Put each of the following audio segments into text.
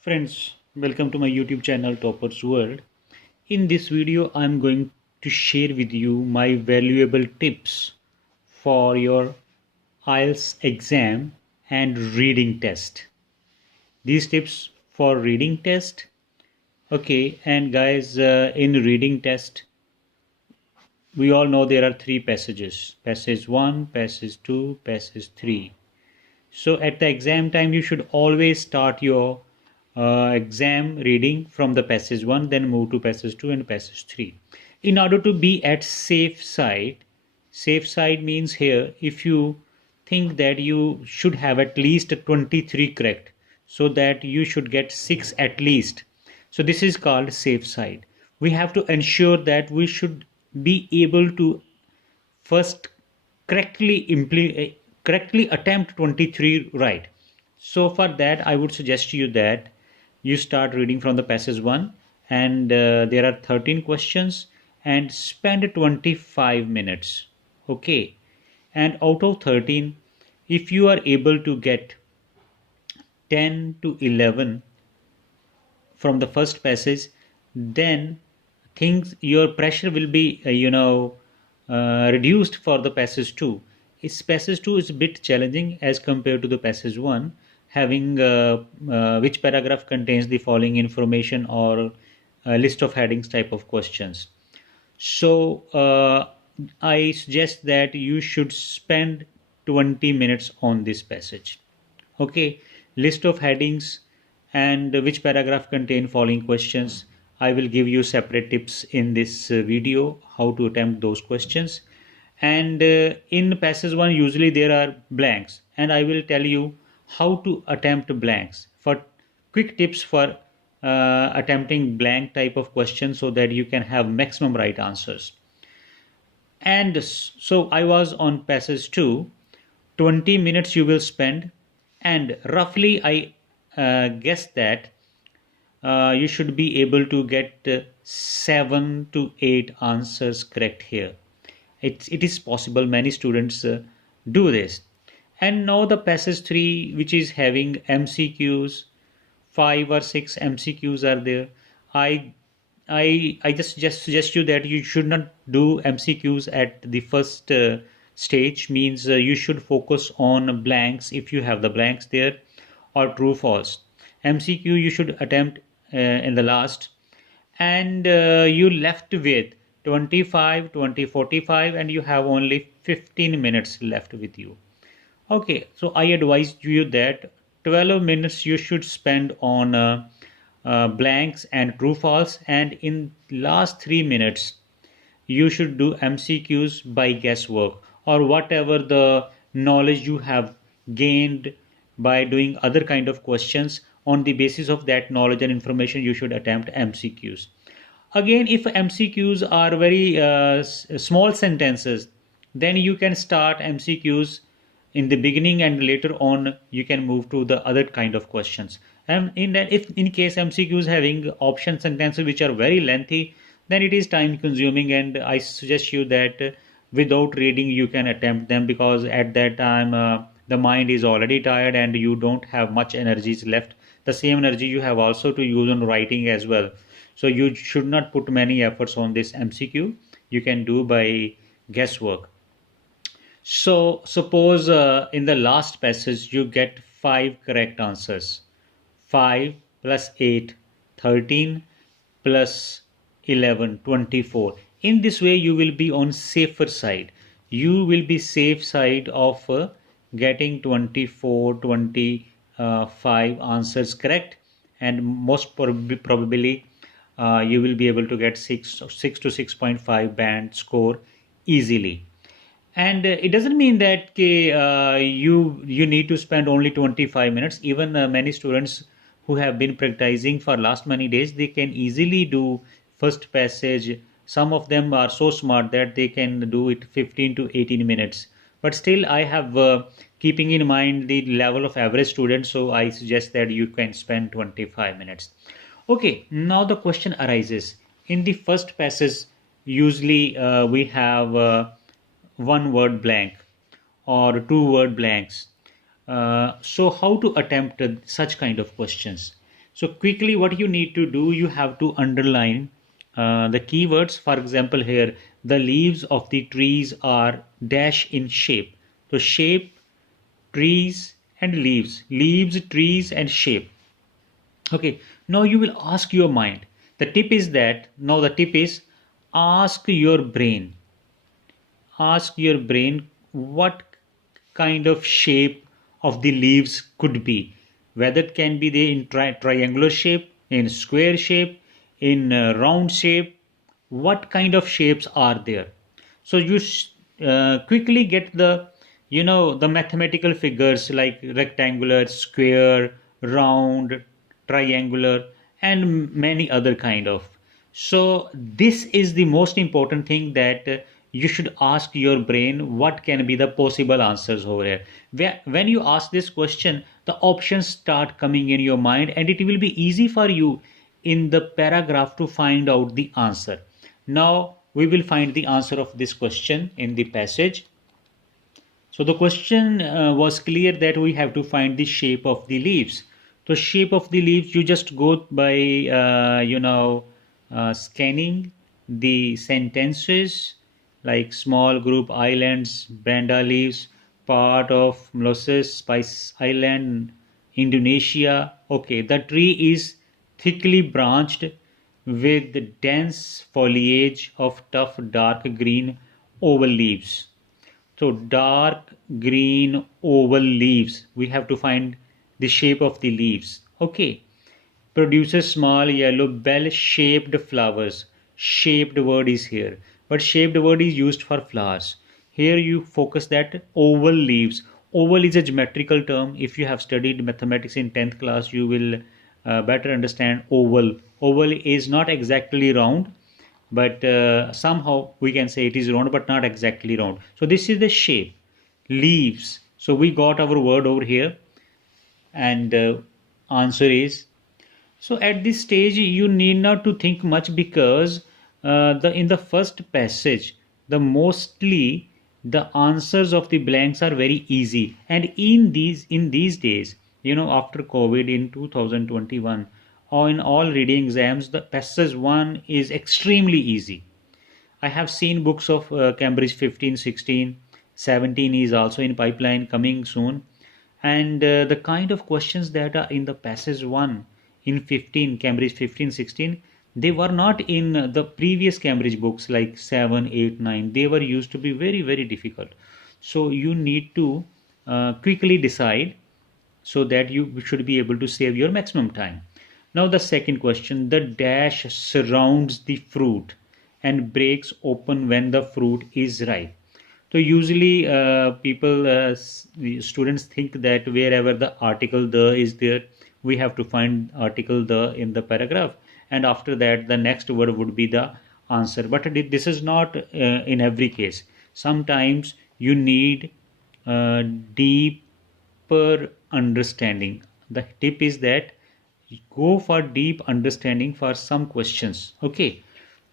Friends, welcome to my YouTube channel Toppers World. In this video, I'm going to share with you my valuable tips for your Ielts exam and reading test. These tips for reading test. Okay, and guys, in reading test, we all know there are three passages. Passage 1, passage 2, passage 3. So at the exam time, you should always start your exam reading from the passage 1, then move to passage 2 and passage 3. In order to be at safe side means here if you think that you should have at least 23 correct, so that you should get 6 at least. So this is called safe side. We have to ensure that we should be able to first correctly attempt 23 right. So for that I would suggest you that you start reading from the passage 1, and there are 13 questions, and spend 25 minutes. Okay, and out of 13, if you are able to get 10 to 11 from the first passage, then things your pressure will be reduced for the passage 2. Passage 2 is a bit challenging as compared to the passage 1, having which paragraph contains the following information or a list of headings type of questions. So I suggest that you should spend 20 minutes on this passage. Okay, list of headings and which paragraph contain following questions. I will give you separate tips in this video how to attempt those questions. And in passage 1 usually there are blanks, and I will tell you how to attempt blanks. For quick tips for attempting blank type of questions so that you can have maximum right answers. And so I was on passage 2. 20 minutes you will spend, and roughly I guess that you should be able to get 7 to 8 answers correct here. It is possible, many students do this. And now the passage 3, which is having MCQs, 5 or 6 MCQs are there. I just suggest you that you should not do MCQs at the first stage. Means you should focus on blanks if you have the blanks there, or true false. MCQ you should attempt in the last, and you left with 25, 20, 45, and you have only 15 minutes left with you. Okay, so I advise you that 12 minutes you should spend on blanks and true false, and in last 3 minutes you should do MCQs by guesswork, or whatever the knowledge you have gained by doing other kind of questions. On the basis of that knowledge and information you should attempt MCQs. Again, if MCQs are very small sentences, then you can start MCQs in the beginning, and later on you can move to the other kind of questions. And in that, if in case MCQs having option sentences which are very lengthy, then it is time consuming, and I suggest you that without reading you can attempt them, because at that time the mind is already tired and you don't have much energies left. The same energy you have also to use on writing as well. So you should not put many efforts on this MCQ. You can do by guesswork. So suppose in the last passage you get 5 correct answers. 5 plus 8, 13, plus 11, 24. In this way you will be on safer side. You will be safe side of getting 24, 25 answers correct, and most probably you will be able to get 6 to 6.5 band score easily. And it doesn't mean that you need to spend only 25 minutes. Even many students who have been practicing for last many days, they can easily do first passage. Some of them are so smart that they can do it 15 to 18 minutes. But still I have keeping in mind the level of average students, so I suggest that you can spend 25 minutes. Okay, now the question arises. In the first passage, usually we have one word blank or two word blanks. So how to attempt such kind of questions? So quickly, what you need to do, you have to underline the keywords. For example, here the leaves of the trees are dash in shape. So shape, trees, and leaves. Leaves, trees, and shape. Okay. Now you will ask your mind. The tip is ask your brain. Ask your brain what kind of shape of the leaves could be, whether it can be the in triangular shape, in square shape, in round shape, what kind of shapes are there. So you quickly get the, the mathematical figures like rectangular, square, round, triangular, and many other kind of. So this is the most important thing, that you should ask your brain what can be the possible answers over here. When you ask this question, the options start coming in your mind, and it will be easy for you in the paragraph to find out the answer. Now we will find the answer of this question in the passage. So the question was clear that we have to find the shape of the leaves. The shape of the leaves, you just go by, scanning the sentences like small group islands, Banda leaves, part of Moses Spice Island, Indonesia. Okay, the tree is thickly branched with dense foliage of tough dark green oval leaves. So dark green oval leaves. We have to find the shape of the leaves. Okay. Produces small yellow bell-shaped flowers. Shaped word is here. But shaped word is used for flowers. Here you focus that oval leaves. Oval is a geometrical term. If you have studied mathematics in 10th class, you will better understand oval. Oval is not exactly round, but somehow we can say it is round but not exactly round. So this is the shape, leaves. So we got our word over here, and answer is, so at this stage you need not to think much, because the in the first passage, the mostly the answers of the blanks are very easy. And in these days, after COVID in 2021, or in all reading exams, the passage 1 is extremely easy. I have seen books of Cambridge 15, 16, 17 is also in pipeline coming soon. And the kind of questions that are in the passage 1 in 15, Cambridge 15, 16, they were not in the previous Cambridge books like 7, 8, 9. They were used to be very, very difficult. So you need to quickly decide, so that you should be able to save your maximum time. Now, the second question, the dash surrounds the fruit and breaks open when the fruit is ripe. So, usually, students think that wherever the article the is there, we have to find article the in the paragraph, and after that, the next word would be the answer. But this is not in every case. Sometimes you need deep per understanding. The tip is that go for deep understanding for some questions. Okay.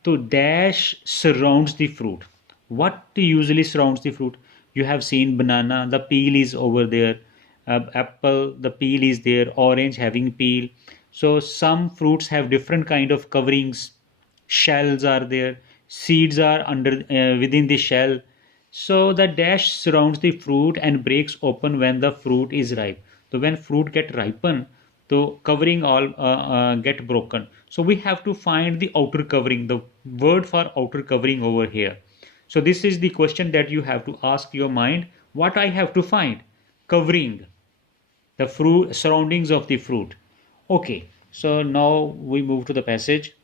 So dash surrounds the fruit. What usually surrounds the fruit? You have seen banana, the peel is over there. Apple, the peel is there. Orange having peel. So some fruits have different kind of coverings. Shells are there. Seeds are under within the shell. So the dash surrounds the fruit and breaks open when the fruit is ripe. So when fruit get ripen, the covering all get broken. So we have to find the outer covering, the word for outer covering over here. So this is the question that you have to ask your mind. What I have to find? Covering, the fruit, surroundings of the fruit. Okay. So now we move to the passage.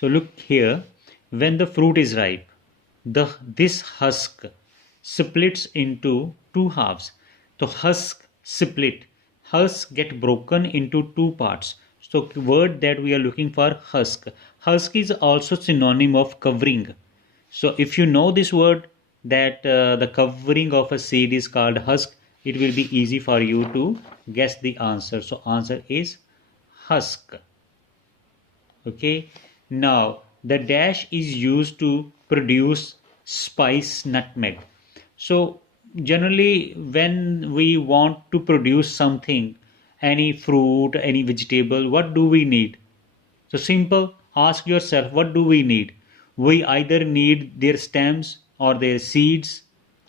So look here, when the fruit is ripe, this husk splits into two halves. So husk split, husk get broken into two parts. So word that we are looking for, husk. Husk is also synonym of covering. So if you know this word, that the covering of a seed is called husk, it will be easy for you to guess the answer. So answer is husk. Okay. Now the dash is used to produce spice nutmeg. So generally when we want to produce something any fruit, any vegetable, what do we need? So simple, ask yourself, what do we need? We either need their stems or their seeds.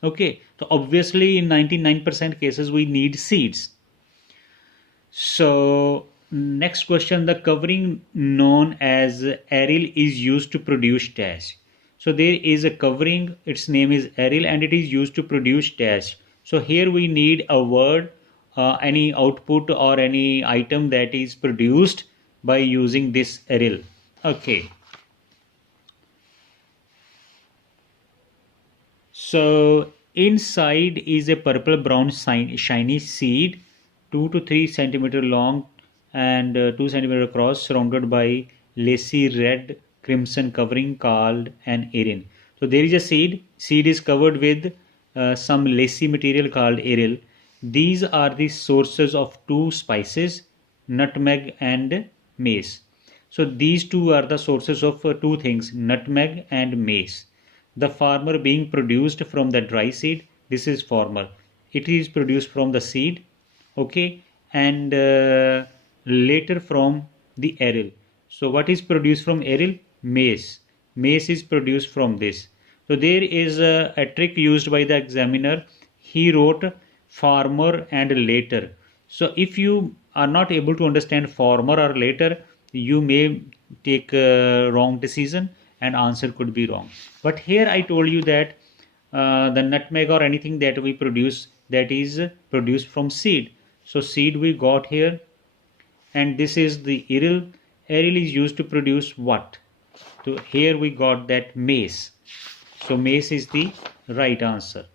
Okay, so obviously in 99% cases we need seeds. So next question, the covering known as aril is used to produce dash. So there is a covering, its name is aril and it is used to produce dash. So here we need a word, any output or any item that is produced by using this aril. Okay. So inside is a purple brown shiny seed, 2 to 3 centimeter long and 2 centimeter across, surrounded by lacy red crimson covering called an arin. So there is a seed. Seed is covered with some lacy material called aril. These are the sources of two spices, nutmeg and mace. So these two are the sources of two things, nutmeg and mace. The farmer being produced from the dry seed, this is farmer. It is produced from the seed, okay, and later from the aril. So what is produced from aril? Maize. Maize is produced from this. So there is a trick used by the examiner. He wrote farmer and later. So if you are not able to understand farmer or later, you may take a wrong decision and answer could be wrong. But here I told you that the nutmeg or anything that we produce, that is produced from seed. So seed we got here, and this is the aril. Aril is used to produce what? So here we got that maize. So maize is the right answer.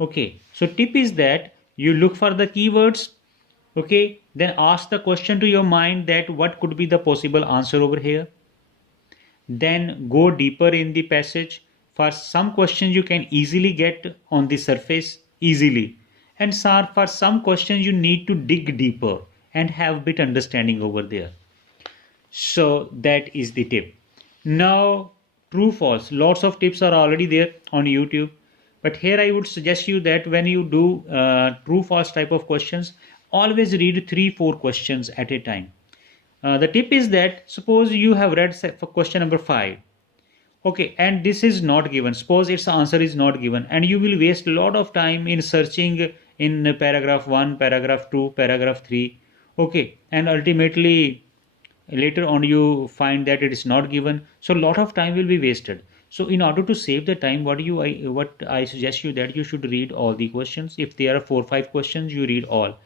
Okay, so tip is that you look for the keywords, okay, then ask the question to your mind that what could be the possible answer over here. Then go deeper in the passage. For some questions you can easily get on the surface easily, and for some questions you need to dig deeper and have bit understanding over there. So that is the tip. Now, true false. Lots of tips are already there on YouTube. But here I would suggest you that when you do true false type of questions, always read 3 4 questions at a time. The tip is that suppose you have read for question number 5. Okay, and this is not given. Suppose its answer is not given, and you will waste a lot of time in searching in paragraph 1, paragraph 2, paragraph 3. Okay, and ultimately later on you find that it is not given, so a lot of time will be wasted. So in order to save the time, what I suggest you that you should read all the questions. If there are 4 5 questions, you read all,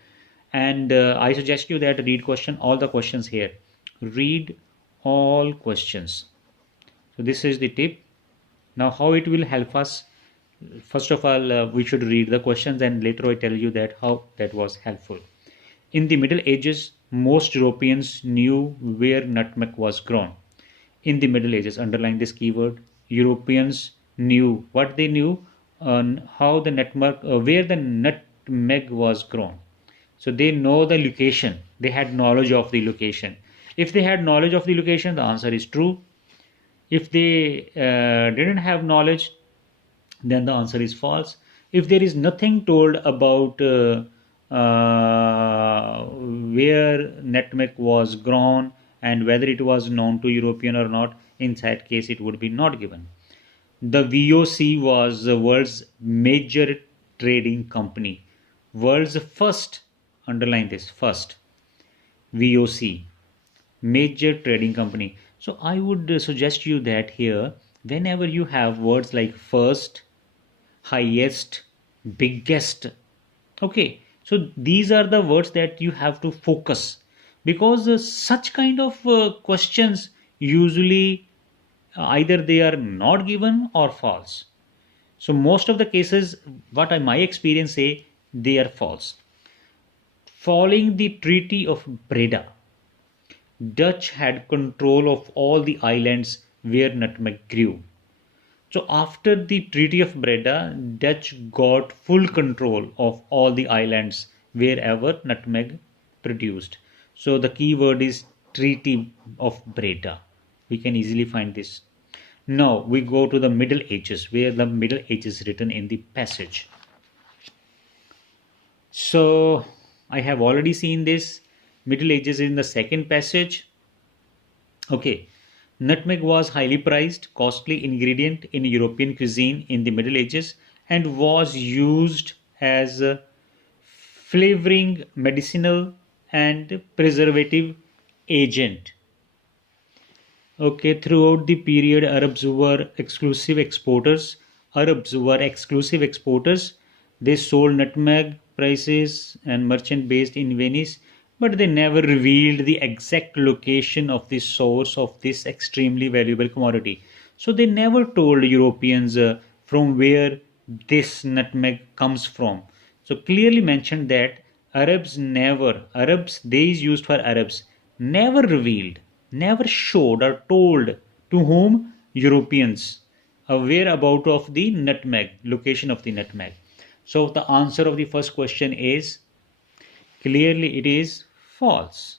and I suggest you that read all the questions here. Read all questions. So this is the tip. Now how it will help us? First of all, we should read the questions, and later I tell you that how that was helpful. In the Middle Ages, most Europeans knew where nutmeg was grown. In the Middle Ages, underline this keyword, Europeans knew what they knew on how the nutmeg, where the nutmeg was grown. So they know the location. They had knowledge of the location. If they had knowledge of the location, the answer is true. If they didn't have knowledge, then the answer is false. If there is nothing told about where nutmeg was grown and whether it was known to European or not, in that case it would be not given. The VOC was the world's major trading company. World's first, underline this, first, VOC, major trading company. So I would suggest you that here, whenever you have words like first, highest, biggest, okay, so these are the words that you have to focus, because such kind of questions usually either they are not given or false. So most of the cases, what my experience say, they are false. Following the Treaty of Breda, Dutch had control of all the islands where nutmeg grew. So after the Treaty of Breda, Dutch got full control of all the islands wherever nutmeg produced. So the key word is Treaty of Breda. We can easily find this. Now we go to the Middle Ages, where the Middle Ages is written in the passage. So I have already seen this. Middle Ages in the second passage. Okay. Nutmeg was highly prized, costly ingredient in European cuisine in the Middle Ages and was used as a flavoring, medicinal, and preservative agent. Okay, throughout the period, Arabs were exclusive exporters. Arabs were exclusive exporters. They sold nutmeg prices and merchant based in Venice, but they never revealed the exact location of the source of this extremely valuable commodity. So they never told Europeans from where this nutmeg comes from. So clearly mentioned that Arabs, days used for Arabs, never revealed, never showed or told to whom Europeans a whereabout of the nutmeg, location of the nutmeg. So the answer of the first question is clearly it is false.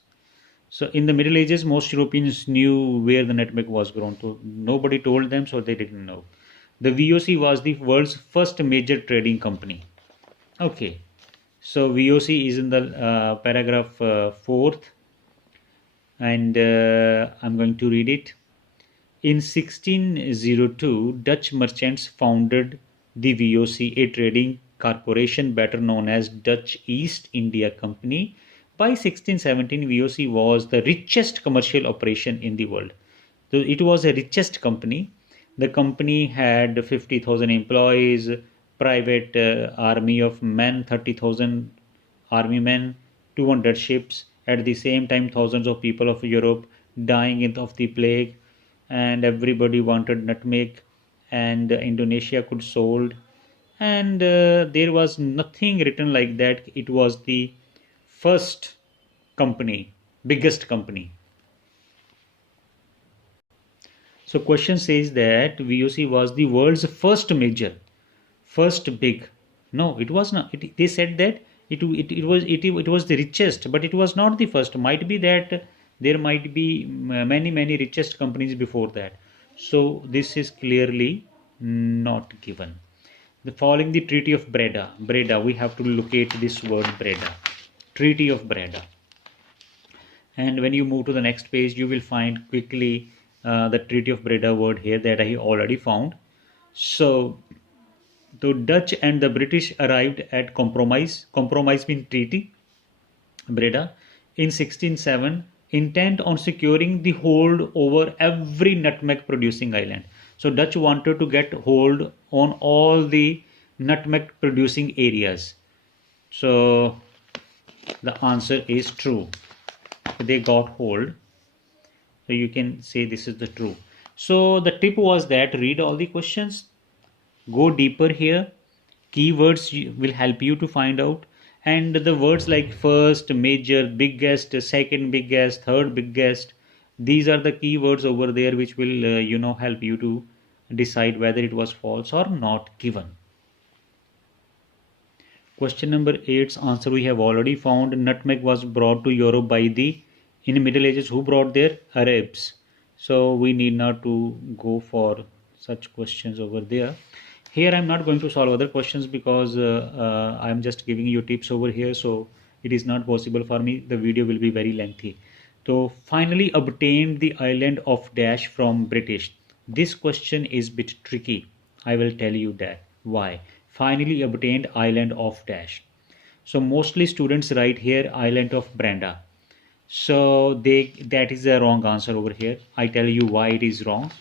So in the Middle Ages, most Europeans knew where the nutmeg was grown. So nobody told them, so they didn't know. The VOC was the world's first major trading company. Okay, so VOC is in the paragraph fourth, and I'm going to read it. In 1602, Dutch merchants founded the VOC, a trading corporation better known as Dutch East India Company. By 1617, VOC was the richest commercial operation in the world. So it was a richest company. The company had 50,000 employees, private army of men, 30,000 army men, 200 ships. At the same time, thousands of people of Europe dying of the plague, and everybody wanted nutmeg, and Indonesia could sold, and there was nothing written like that. It was the first company, biggest company. So question says that VOC was the world's first major, first big. No, it was not. They said that it was the richest, but it was not the first. Might be that there might be many richest companies before that. So this is clearly not given. The following the Treaty of Breda. Breda. We have to locate this word Breda. Treaty of Breda. And when you move to the next page, you will find quickly the Treaty of Breda word here that I already found. So the Dutch and the British arrived at compromise means treaty, Breda, in 1607, intent on securing the hold over every nutmeg producing island. So Dutch wanted to get hold on all the nutmeg producing areas. So the answer is true. They got hold. So you can say this is the true. So the tip was that read all the questions, go deeper here. Keywords will help you to find out, and the words like first, major, biggest, second biggest, third biggest, these are the keywords over there which will help you to decide whether it was false or not given. Question number 8's answer we have already found. Nutmeg was brought to Europe by the in Middle Ages. Who brought there? Arabs. So we need not to go for such questions over there. Here I'm not going to solve other questions because I'm just giving you tips over here. So it is not possible for me. The video will be very lengthy. So finally obtained the island of Dash from British. This question is bit tricky. I will tell you that. Why? Finally obtained island of Dash. So mostly students write here island of Branda. So that is the wrong answer over here. I tell you why it is wrong.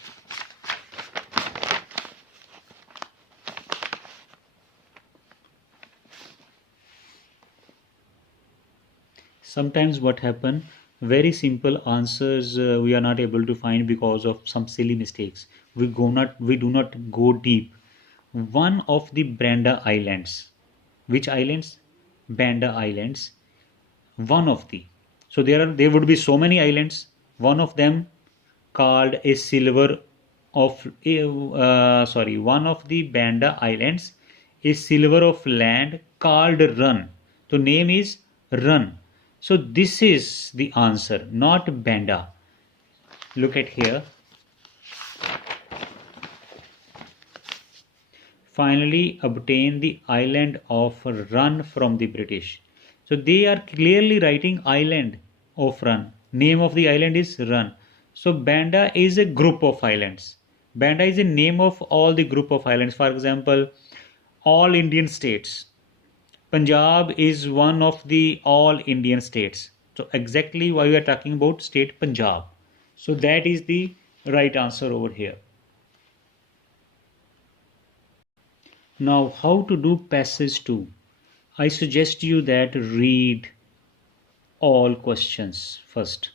Sometimes what happen, very simple answers we are not able to find because of some silly mistakes. We do not go deep. One of the Branda Islands. Which islands? Banda Islands. One of the. So there would be so many islands. One of them called a silver of one of the Banda Islands, a silver of land called Run. So name is Run. So this is the answer, not Banda. Look at here. Finally obtain the island of Run from the British. So they are clearly writing island of Run. Name of the island is Run. So Banda is a group of islands. Banda is a name of all the group of islands. For example, all Indian states. Punjab is one of the all Indian states. So exactly why we are talking about state Punjab. So that is the right answer over here. Now, how to do passage 2? I suggest you that read all questions first.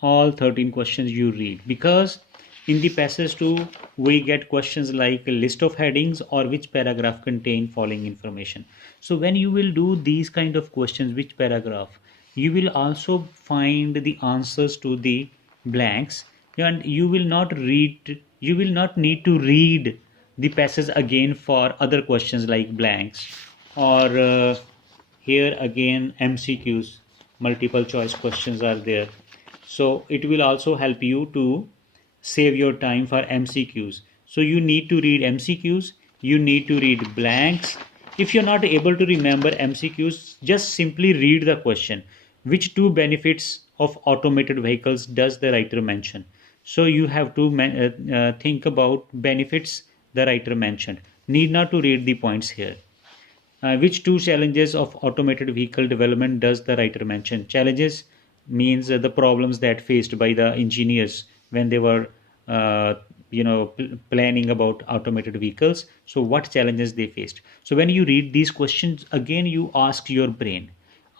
All 13 questions you read, because in the passage 2 we get questions like a list of headings or which paragraph contain following information. So when you will do these kind of questions, which paragraph, you will also find the answers to the blanks, and you will not need to read the passage again for other questions like blanks, or here again MCQs, multiple choice questions are there. So it will also help you to save your time for MCQs. So you need to read MCQs, you need to read blanks. If you're not able to remember MCQs, just simply read the question. Which two benefits of automated vehicles does the writer mention? So you have to think about benefits the writer mentioned. Need not to read the points here. Which two challenges of automated vehicle development does the writer mention? Challenges means the problems that faced by the engineers when they were, uh, planning about automated vehicles. So what challenges they faced? So when you read these questions again, you ask your brain,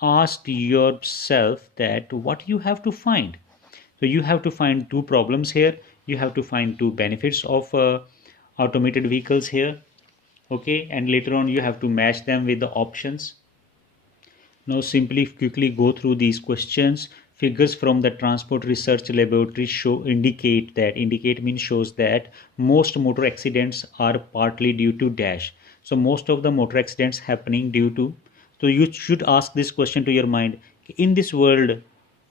ask yourself that what you have to find. So you have to find two problems here. You have to find two benefits of automated vehicles here. Okay, and later on you have to match them with the options. Now simply quickly go through these questions. Figures from the Transport Research Laboratory indicate means shows that most motor accidents are partly due to dash. So most of the motor accidents happening due to, so you should ask this question to your mind, in this world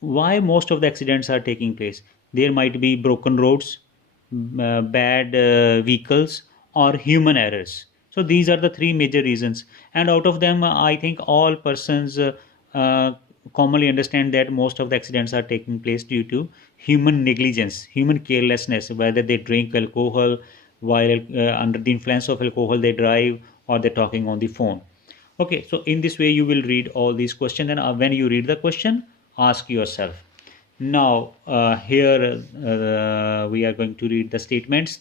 why most of the accidents are taking place. There might be broken roads, bad vehicles, or human errors. So these are the three major reasons, and out of them, I think all persons uh, commonly understand that most of the accidents are taking place due to human negligence, human carelessness, whether they drink alcohol while under the influence of alcohol they drive, or they're talking on the phone. Okay, so in this way you will read all these questions, and when you read the question, ask yourself. Now, here we are going to read the statements.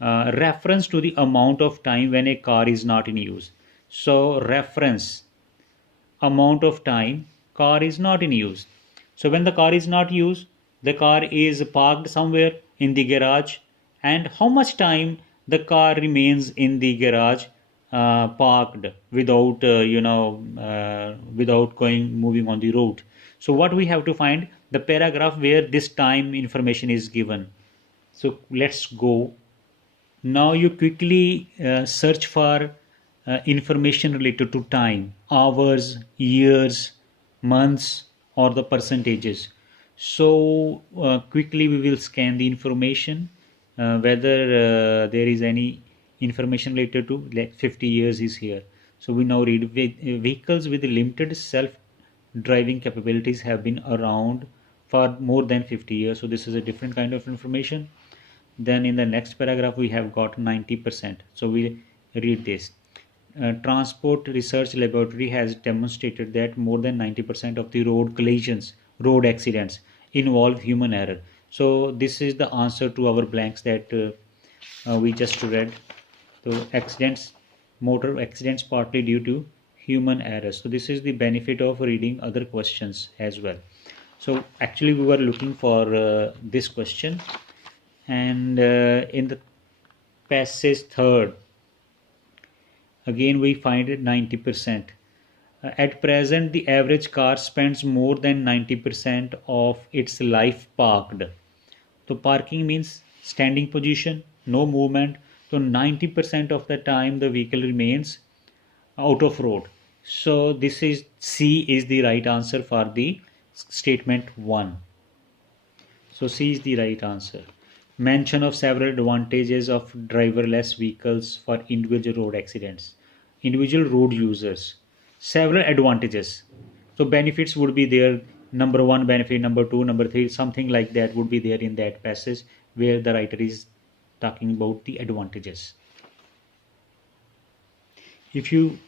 Reference to the amount of time when a car is not in use. So, reference amount of time car is not in use. So, when the car is not used, the car is parked somewhere in the garage, and how much time the car remains in the garage parked without without going moving on the road. So what we have to find, the paragraph where this time information is given. So let's go. Now you quickly search for information related to time, hours, years, months, or the percentages. So quickly we will scan the information, whether there is any information related to, like 50 years is here. So we now read vehicles with limited self-driving capabilities have been around for more than 50 years. So this is a different kind of information. Then in the next paragraph we have got 90%. So we read this. Transport Research Laboratory has demonstrated that more than 90% of the road collisions, road accidents involve human error. So this is the answer to our blanks that we just read. So accidents, motor accidents partly due to human errors. So this is the benefit of reading other questions as well. So actually we were looking for this question, and in the passage third again we find it 90%. At present the average car spends more than 90% of its life parked. So parking means standing position, no movement. So 90% of the time the vehicle remains out of road. So this is C is the right answer for the statement 1. So C is the right answer. Mention of several advantages of driverless vehicles for individual road accidents. Individual road users. several advantages. So benefits would be there, number one benefit, number two, number three, something like that would be there in that passage where the writer is talking about the advantages. If you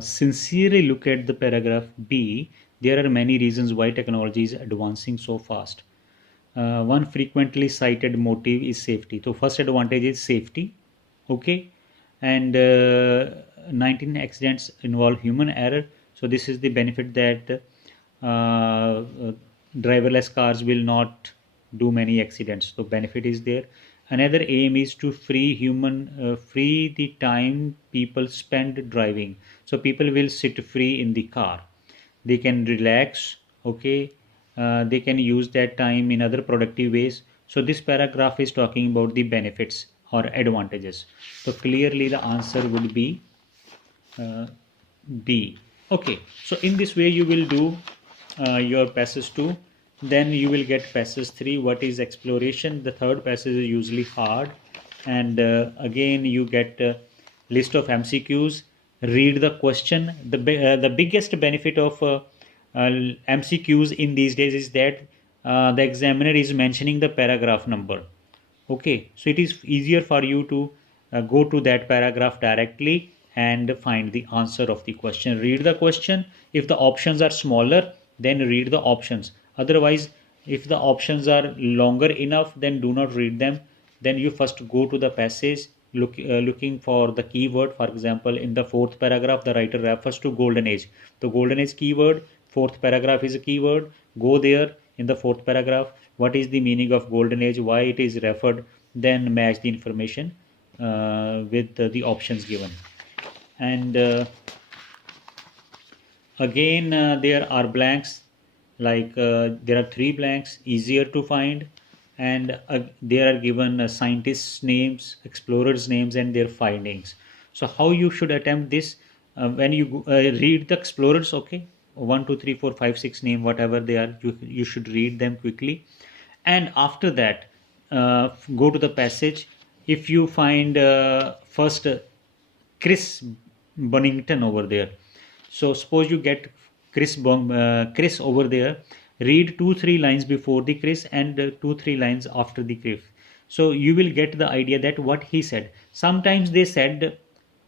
sincerely look at the paragraph B, there are many reasons why technology is advancing so fast. One frequently cited motive is safety. So first advantage is safety, okay, and 19 accidents involve human error. So this is the benefit that driverless cars will not do many accidents. So benefit is there. Another aim is to free the time people spend driving. So people will sit free in the car, they can relax, okay, they can use that time in other productive ways. So this paragraph is talking about the benefits or advantages. So clearly the answer would be uh, B. Okay, so in this way you will do your passage 2, then you will get passage 3. What is exploration? The third passage is usually hard, and again you get a list of MCQs. Read the question. The biggest benefit of MCQs in these days is that the examiner is mentioning the paragraph number. Okay, so it is easier for you to go to that paragraph directly and find the answer of the question. Read the question. If the options are smaller, then read the options. Otherwise, if the options are longer enough, then do not read them. Then you first go to the passage, looking for the keyword. For example, in the fourth paragraph, the writer refers to golden age. The golden age keyword, fourth paragraph is a keyword. Go there in the fourth paragraph. What is the meaning of golden age? Why it is referred? Then match the information with the options given. And again, there are blanks, like there are three blanks, easier to find, and there are given scientists' names, explorers' names, and their findings. So, how you should attempt this when you read the explorers? Okay, 1, 2, 3, 4, 5, 6 name, whatever they are, you should read them quickly, and after that, go to the passage. If you find first Chris Bunnington over there. So suppose you get Chris over there. Read 2 3 lines before the Chris and 2 3 lines after the Chris. So you will get the idea that what he said. Sometimes they said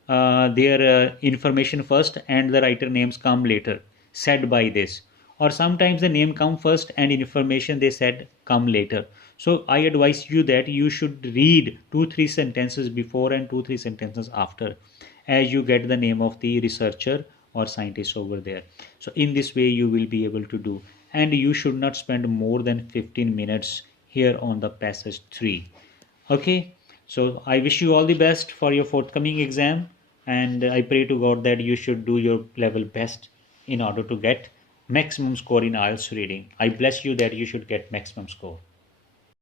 their information first and the writer names come later. Said by this, or sometimes the name come first and information they said come later. So I advise you that you should read 2 3 sentences before and 2 3 sentences after, as you get the name of the researcher or scientist over there. So in this way you will be able to do, and you should not spend more than 15 minutes here on the passage 3. Okay, so I wish you all the best for your forthcoming exam, and I pray to God that you should do your level best in order to get maximum score in IELTS reading. I bless you that you should get maximum score.